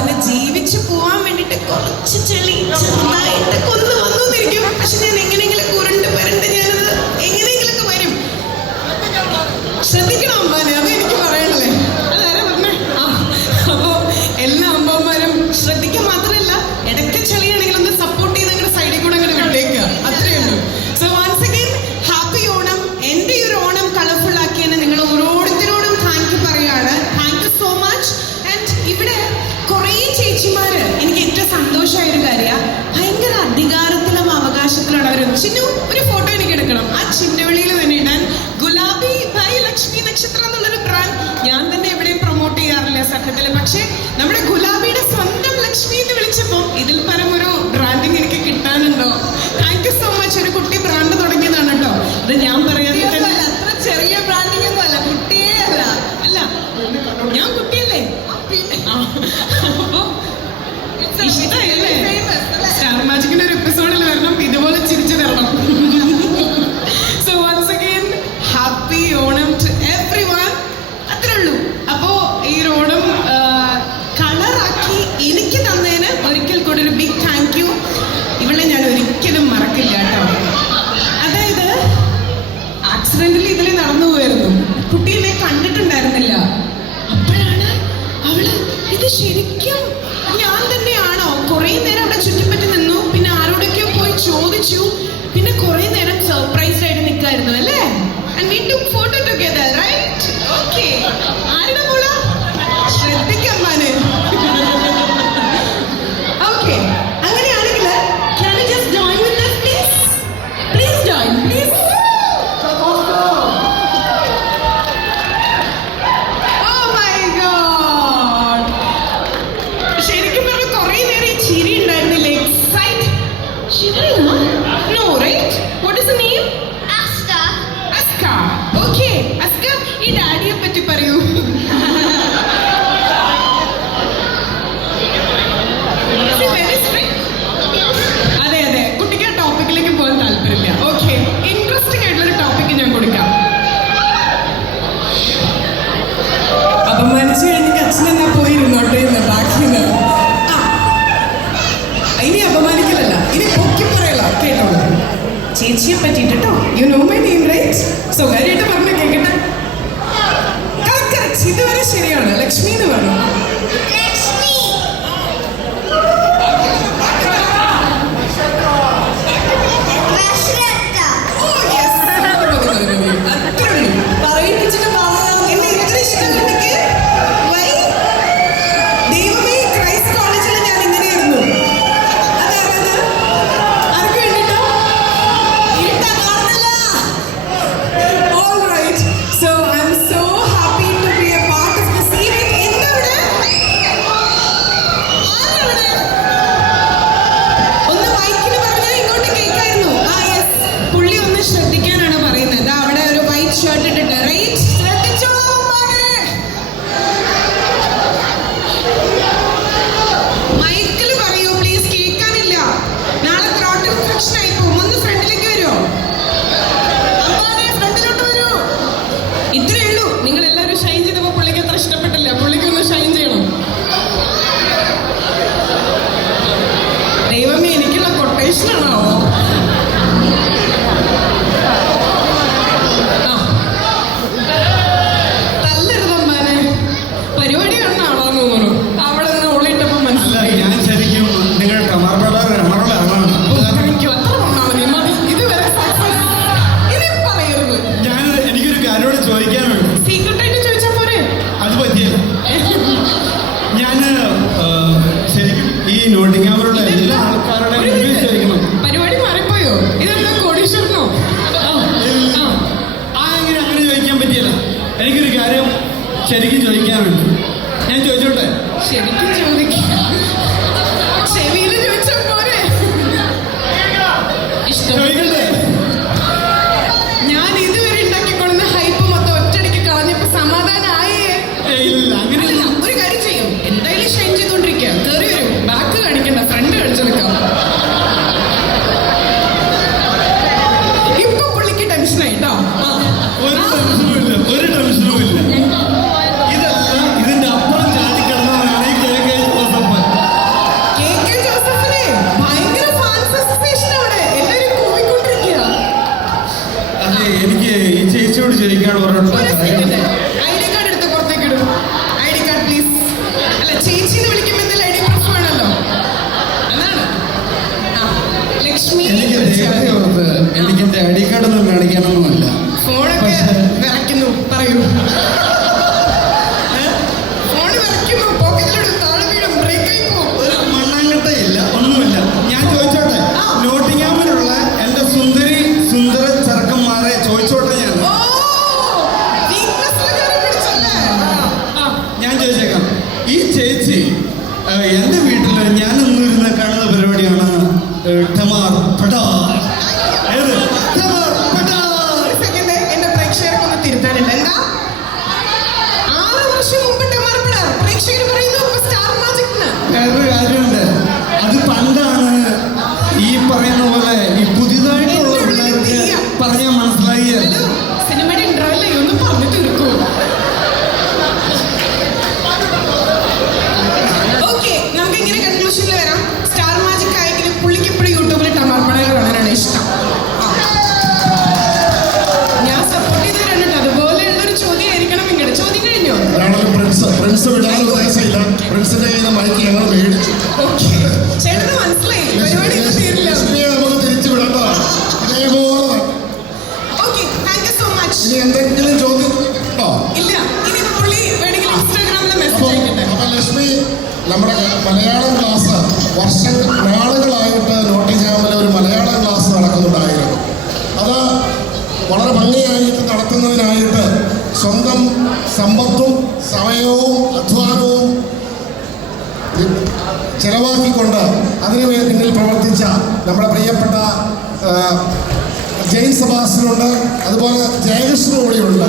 പിന്നെ ജീവിച്ചു പോവാൻ വേണ്ടിട്ട് കുറച്ച് ചെളി ചെറുതായിട്ടൊക്കെ ഒന്ന് വന്നിരിക്കും. പക്ഷെ ഞാൻ എങ്ങനെയെങ്കിലും ഉരുണ്ട് വരണ്ട് ഞാനത് എങ്ങനെയെങ്കിലൊക്കെ വരും. ശ്രദ്ധിക്കണം അമ്മാനെ, അത് എനിക്ക് പറയണല്ലേ. അതാരാ പറഞ്ഞേ? അപ്പോ എല്ലാ അമ്മമാരും ശ്രദ്ധിക്കാൻ മാത്രമല്ല, ഇടയ്ക്ക് ചെളിയാണെങ്കിൽ ഒന്ന് സപ്പോർട്ട് ചെയ്ത് നിങ്ങളുടെ സൈഡിൽ കൂടെ അങ്ങനെ വിട്ടേക്കുക, അത്രയേ ഉള്ളൂ. So once again happy Onam. എന്റെ ഈ ഒരു ഓണം കളർഫുൾ ആക്കിയതിന് നിങ്ങൾ ഓരോരുത്തരോടും താങ്ക് യു പറയാണ്. Thank you so much. And ഇവിടെ കുറേ ചേച്ചിമാര്, എനിക്ക് ഏറ്റവും സന്തോഷമായ ഒരു കാര്യമാണ്, ഭയങ്കര അധികാരത്തിലും അവകാശത്തിലാണ് അവർ. ചിന്നു ഒരു ഫോട്ടോ എനിക്ക് എടുക്കണം, ആ ചിന്നവെളിയിൽ തന്നെ ഇടാൻ. ഗുലാബി ബൈ ലക്ഷ്മി നക്ഷത്രം എന്നുള്ളൊരു ബ്രാൻഡ് ഞാൻ തന്നെ എവിടെയും പ്രൊമോട്ട് ചെയ്യാറില്ല സത്യത്തില്. പക്ഷെ നമ്മുടെ ഗുലാബിയുടെ സ്വന്തം ലക്ഷ്മി എന്ന് വിളിച്ചപ്പോൾ ഇതിൽ പരം ഒരു ബ്രാൻഡിങ് എനിക്ക് കിട്ടാനുണ്ടോ? Thank you so much. ഒരു കുട്ടി ബ്രാൻഡ് തുടങ്ങിയതാണ് കേട്ടോ. ഇത് ഞാൻ പറയാതെ അത്ര ചെറിയ ബ്രാൻഡിങ് ഒന്നും അല്ല, കുട്ടിയേ അല്ല. അല്ല, ഞാൻ കുട്ടിയല്ലേ? അപ്പൊ ഇഷ്ടമായില്ലേ? സ്റ്റാർ മാജിക്കിന്റെ ഒരു എപ്പിസോഡിൽ വരണം, ഇതുപോലെ ചിരിച്ചു തരണം. So once again happy Onam to everyone. അത്രേ ഉള്ളൂ. അപ്പോ ഈ ഓണം കളറാക്കി എനിക്ക് തന്നതിന് ഒരിക്കൽ കൂടി ഒരു ബിഗ് താങ്ക് യു. ഇവളെ ഞാൻ ഒരിക്കലും മറക്കില്ല കേട്ടോ. അതായത് ആക്സിഡന്റിൽ ഇതിൽ നടന്നു പോയിരുന്നു, കുട്ടീനെ കണ്ടിട്ടുണ്ടായിരുന്നില്ല. അപ്പോഴാണ് അവള് ഇത് ശരിക്കും ഞാൻ തന്നെയാണോ? കുറെ നേരം അവിടെ ചുറ്റിപ്പറ്റി നിന്നു, പിന്നെ ആരോടൊക്കെയോ പോയി ചോദിച്ചു, പിന്നെ കുറെ നേരം സർപ്രൈസ്ഡ് ആയിട്ട് നിൽക്കായിരുന്നു അല്ലേ? And we took photo together, right? Okay. ആരുടെ മോള? ശ്രദ്ധിക്കമ്മാനെ. Okay. അങ്ങനെയാണെങ്കിൽ can you just join with us, please? Please join, please. Oh my God. ശരിക്കും പറഞ്ഞ കുറെ നേരം ഈ ചിരി ഉണ്ടായിരുന്നില്ലേ? Excited. ശിവറിയോ? No, right? What is the name? Aska. Okay. Aska, ഈ ഡാഡിയെ പറ്റി പറയൂ. Very strict. അതെ അതെ, കുട്ടിക്ക് ആ ടോപ്പിക്കിലേക്ക് പോകാൻ താല്പര്യമില്ല. ഓക്കെ, ഇൻട്രസ്റ്റിംഗ് ആയിട്ടുള്ളൊരു ടോപ്പിക്ക് ഞാൻ കൊടുക്കാം. അപമാനിച്ചു കഴിഞ്ഞെങ്കിൽ അച്ഛനെന്നാ പോയിരുന്നോട്ടെ എന്ന് ബാക്കിന്ന്. ഇനി അപമാനിക്കലല്ല, ഇനി പൊക്കി പറയല. കേട്ടോളൂ, ചേച്ചിയെ പറ്റിയിട്ട് കേട്ടോ. You know my name right? സ്വകാര്യമായിട്ട് പറഞ്ഞ കേൾക്കട്ടെ. കറക്റ്റ്, ഇതുവരെ ശരിയാണ്. ലക്ഷ്മി എന്ന് പറഞ്ഞു. ശ്രദ്ധിക്കാനാണ് പറയുന്നത്. അവിടെ ഒരു വൈറ്റ് ഷർട്ട് ഇട്ടിട്ട്, റൈറ്റ്? ശ്രദ്ധിച്ചോളൂ. മൈക്കിൽ പറയൂ പ്ലീസ്, കേൾക്കാനില്ല. നാളെ ത്രോട്ട് ഇൻഫെക്ഷൻ ആയി പോകും. ഒന്ന് ഫ്രണ്ടിലേക്ക് വരുമോ? ഫ്രണ്ടിലോട്ട് വരൂ. ഇത്രയേ ഉള്ളൂ. നിങ്ങൾ എല്ലാവരും ഷൈൻ ചെയ്തപ്പോൾ പുള്ളിക്ക് അത്ര ഇഷ്ടപ്പെട്ടില്ല. പുള്ളിക്ക് ഒന്ന് ഷൈൻ ചെയ്യണം. ദൈവമേ, എനിക്കുള്ള കൊട്ടേഷനാണോ? പരിപാടി കണ്ടാണോ തോന്നുന്നു. അവിടെ നിന്ന് ഓളിട്ടപ്പോ മനസ്സിലായി. ഞാൻ ശരിക്കും നിങ്ങളുടെ ഇതുവരെ ഇനി പറയരുത്. എനിക്കൊരു കാര്യോട് ചോദിക്കാനുണ്ട്. സീക്രട്ട് ആയിട്ട് ചോദിച്ചാ പോരെ? അത് പറ്റിയല്ല. ഞാൻ ശരിക്കും ഈ നോട്ടിങ്ങാമലുള്ള എല്ലാ ആൾക്കാരുടെയും ചോദിക്കണം. പരിപാടി മാറിപ്പോയോ? ഇതെന്താ കോടീശ്വരനോ? അങ്ങനെ ചോദിക്കാൻ പറ്റിയല്ല. എനിക്കൊരു കാര്യം ശരിക്കും ചോദിക്കാനുണ്ട്. ഞാൻ ചോദിച്ചോട്ടെ? ശരിക്കും ചോദിക്കാം. ചെവിയിൽ ചോദിച്ചാ പോരെ? ചോദിക്കട്ടെ? ഞാൻ ഇതുവരെ ഉണ്ടാക്കിക്കൊള്ളുന്ന ഹൈപ്പ് മൊത്തം ഒറ്റടിക്ക് കളഞ്ഞപ്പോ സമാധാനമായേ? ഇല്ല, അങ്ങനെയല്ല. ഒരു കാര്യം ചെയ്യും, എന്തായാലും ഷൈൻ ചെയ്തോണ്ടിരിക്കുക. കയറി വരും. ബാക്ക് കാണിക്കണ്ട, ഫ്രണ്ട് കാണിച്ചു നിൽക്കാം. ഇപ്പൊ പുള്ളിക്ക് ടെൻഷനായിട്ടോ. ഒരു ടെൻഷനും ഇല്ല. ഇതിന്റെ അപ്പുറം ചാടിക്കിടന്നാണ് ഈ കേൾക്കുന്നത്. കാർഡ് ഒരൊറ്റ ഒരു കാര്യം സെക്കൻഡ് ഐ ഡി കാർഡ് എടുത്ത് പുറത്തേക്ക് ഇടും. I D card please. അല്ല ചേച്ചിന്ന് വിളിക്കുമ്പോൾ എന്തായാലും ഐ ഡി പ്രൂഫ് വേണമല്ലോ. അതാണ്. ആ ലക്ഷ്മി എനിക്ക് ദൈവത്തെ ഓർത്ത് എനിക്ക് എന്റെ ഐ ഡി കാർഡൊന്നും കാണിക്കാനൊന്നുമില്ല. ഫോണൊക്കെ വിറയ്ക്കുന്നു. പറയൂ. ഫോണ് വിറയ്ക്കുന്നു. പോക്കറ്റിലിടും. താഴെ വീഴും. ബ്രേക്കായി പോകും. ഒരു മണ്ണാങ്കട്ടയില്ല, ഒന്നുമില്ല. ഞാൻ ചോദിച്ചോട്ടെ, ആ. നോട്ടിങ്ങാമിലുള്ള എന്റെ സുന്ദര ചെറുക്കന്മാരെ ചോദിച്ചോട്ടെ ഞാൻ. ഓ, weakness-ല് കയറി പിടിച്ചല്ലേ? ആ. ഞാൻ ചോദിച്ചേക്കാം, ഈ ചേച്ചി എന്റെ വീട്ടില് ഞാൻ ഒന്നിരുന്ന കാണുന്ന പരിപാടിയാണ് ടമാർ പടാർ. ഏത്? ടമാർ പടാർ. ഒരു സെക്കൻഡ് എന്റെ പ്രേക്ഷകർക്ക് ഒന്ന് തിരുത്താനുണ്ട്. എന്താ 6 വർഷം മുമ്പ് ടമാർപ്പിടാർ പ്രേക്ഷകർ പറയുന്നു ഇപ്പൊ സ്റ്റാർ മാജിക്. വേറൊരു കാര്യമുണ്ട്, അത് പണ്ടാണ്. ഈ പറയുന്ന പോലെ ഈ പുതിയതായിട്ടുള്ള പിള്ളേർക്ക് പറഞ്ഞാൽ മനസ്സിലായി. ഹലോ, സിനിമയുടെ ഇന്റർവെല്ലേ ഒന്ന് പറഞ്ഞു തീർക്കൂ. ഓക്കെ, നമുക്ക് ഇങ്ങനെ കൺക്ലൂഷനിൽ വരാം. സ്റ്റാർ മാജിക് ആയെങ്കിലും പുള്ളിക്ക് ഇപ്പോഴും യൂട്യൂബിൽ ടമാർപ്പടകൾ കാണാനാണ് ഇഷ്ടം. ഞാൻ സപ്പോർട്ട് ചെയ്തവരാണ്. അതുപോലെയുള്ള ഒരു ചോദ്യം ആയിരിക്കണം. ഇങ്ങോട്ട് ചോദ്യം കഴിഞ്ഞോ? പ്രിൻസ് വിടാൻ ഉദ്ദേശമില്ല. പ്രിൻസിന്റെ കയ്യിൽ നിന്ന് മൈക്ക് ഞങ്ങൾ മേടിച്ചു. ഓക്കെ, ചേട്ടന് മനസ്സിലായി. പരിപാടി ഒന്നും തീരില്ല. ലക്ഷ്മിയെ നമുക്ക് തിരിച്ചു വിടേണ്ടതാണ്. ഇതേപോലെ okay, thank you so much. ഇനി എന്തെങ്കിലും ചോദ്യം ഉണ്ടോ? ഇല്ല, ഇനി പുള്ളി വേണമെങ്കിൽ ഇൻസ്റ്റാഗ്രാമിൽ മെസ്സേജ് അയക്കട്ടെ. അപ്പൊ ലക്ഷ്മി, നമ്മുടെ മലയാളം ക്ലാസ് നാളുകളായിട്ട് നോട്ടിംഗ്ഹാമിൽ ഒരു മലയാളം ക്ലാസ് നടക്കുന്നുണ്ടായിരുന്നു. അത് വളരെ ഭംഗിയായിട്ട് നടത്തുന്നതിനായിട്ട് സ്വന്തം സമ്പത്തും സമയവും അധ്വാനവും ചെലവാക്കിക്കൊണ്ട് അതിനു പിന്നിൽ പ്രവർത്തിച്ച നമ്മുടെ പ്രിയപ്പെട്ട ജെയിൻ സെബാസ്റ്റ്യനുണ്ട്, അതുപോലെ ജയകൃഷ്ണൻ കൂടിയുണ്ട്.